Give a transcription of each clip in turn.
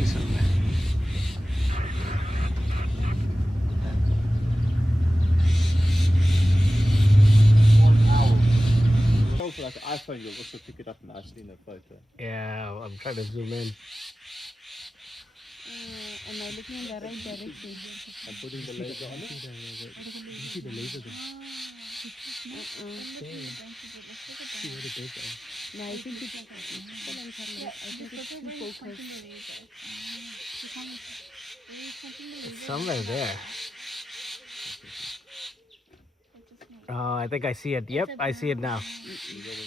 decent. Also, like an iPhone, you'll also pick it up nicely in a photo. Yeah, I'm trying to zoom in. Am I looking in the right direction? I'm putting the laser on it. You see the laser there? See where the birds are. No, I think it's I think it's too focused. It's somewhere there. Oh, I think I see it. Yep, I see it now.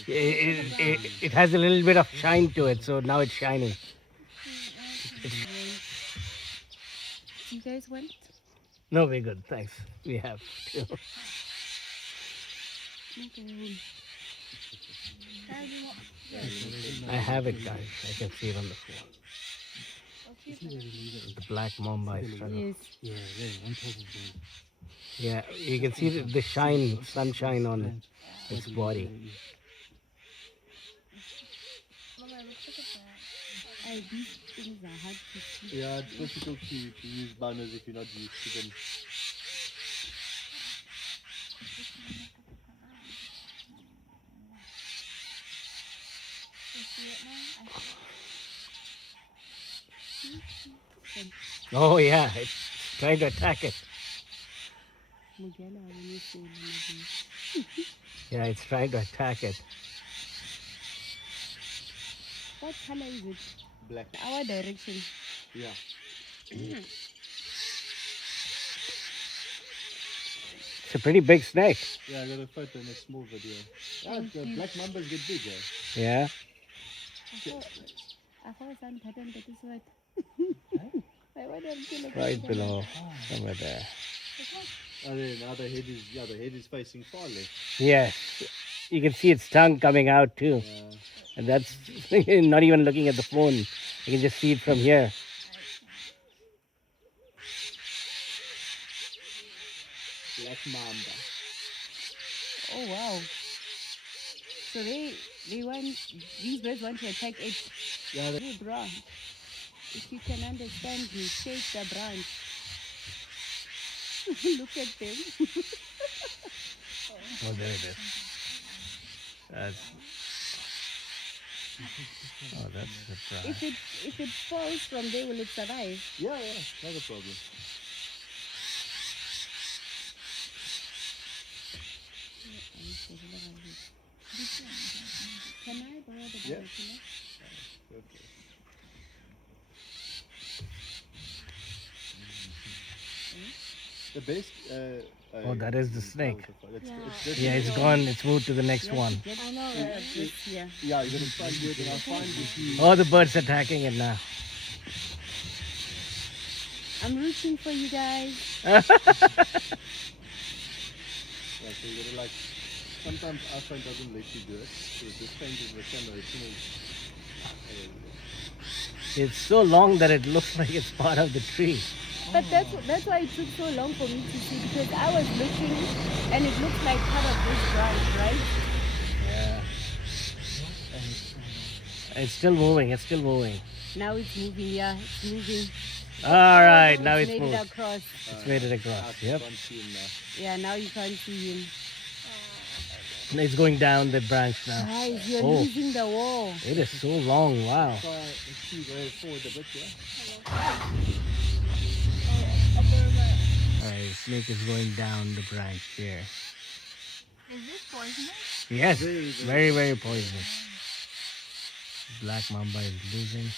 It has a little bit of shine to it, so now it's shining. Do you guys want? No, we're good. Thanks. We have to. Okay. I have it, guys. I can see it on the floor. The black mamba is trying to. Yes. Yeah, there, on top of the. Yeah, you can see the shine, sunshine on its body. These things are hard to see. Yeah, it's difficult to use banners if you're not used to them. Oh yeah, it's trying to attack it. Yeah, it's trying to attack it. What color is it? Black. Our direction. Yeah. It's a pretty big snake. Yeah, I got a photo in a small video. Yeah, the black mambas get big, eh? Yeah. I thought some pattern that is what. Right below, somewhere there. Oh, yeah, now the head is facing far left. Yes, you can see its tongue coming out too. Yeah. And that's not even looking at the phone. You can just see it from here. Black mamba. Oh wow. So they want, these birds want to attack it. Yeah, Very brown. If you can understand me, shake the branch. Look at them. Oh, there it is. That's the branch. If it falls from there, will it survive? yeah, not a problem. Can I borrow the Yeah. binocular? Okay. The best. Oh, that is the snake. Yeah. Yeah, it's gone. It's moved to the next one. I know. Yeah. Yeah, you're gonna find it, and I'll find it. Oh, the bird's attacking it now. I'm rooting for you guys. Yeah, so you gotta like. Sometimes iPhone doesn't let you do it. So just changes the camera as soon as. It's so long that it looks like it's part of the tree. But that's why it took so long for me to see, because I was looking and it looked like part of this branch, right? Yeah. It's still moving. It's still moving. Now it's moving, yeah, it's moving. All right, now it's made moved. it across. It's made it across. Yep. Yeah, now you can't see him. It's going down the branch now. Guys, you're Oh. losing the wall. It is so long. Wow. Let's see, go forward a bit, yeah? Alright, the snake is going down the branch here. Is this poisonous? Yes, Very, very, very poisonous. Black mamba is losing.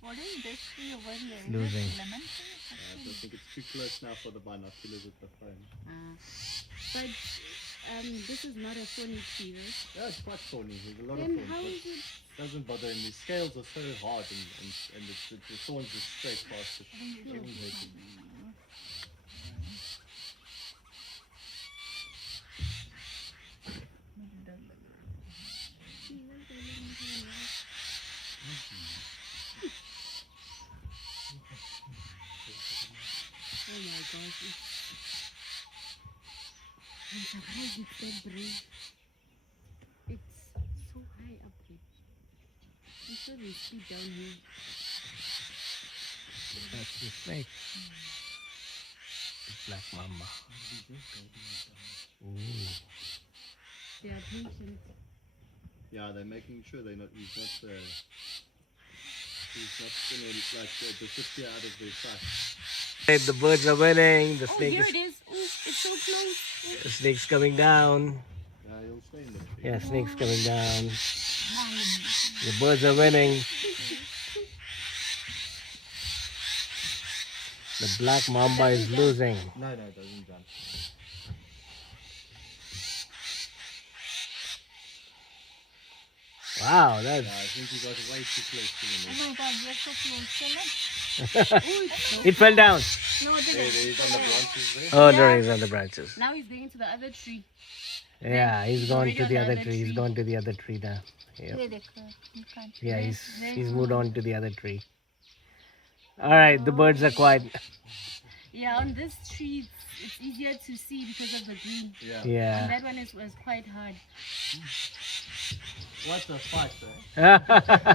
What is this tree over here? Is Losing. it lemon tree? I think it's too close now for the binoculars with the phone. But this is not a phony tree, right? Yeah, it's quite thorny. There's a lot Then of how thorns. is it? But doesn't bother, and the scales are so hard, and the thorns just straight past it. It doesn't hurt it. Oh my gosh. I'm surprised it's so brave. It's so high up there. I'm sure they sleep down here. That's the snake. The black mamba. Ooh. They are patient. Yeah, they're making sure he's not gonna like disappear out of their sight. Hey, the birds are winning. The Oh, snake here is. it is. Oh, it's so close. The snake's coming down. He'll stay in the tree. Yeah, snake's coming down. The birds are winning. The black mamba is losing. No, it doesn't jump. Wow, Yeah, that's. I think you got way too close to the Oh nest. my god, you're so close. It fell down. No, it There, didn't. he's on the branches there. Oh, no, he's on the branches. Now he's going to the other tree. Yeah, he's gone already to on the the other other tree. He's tree. gone to the other tree now. Yep. Where they go? You can't. Yeah, Very he's moved on to the other tree. All right, the birds are quiet. Yeah, on this tree, it's easier to see because of the green. Yeah. And Yeah. that one was quite hard. What a fight, eh?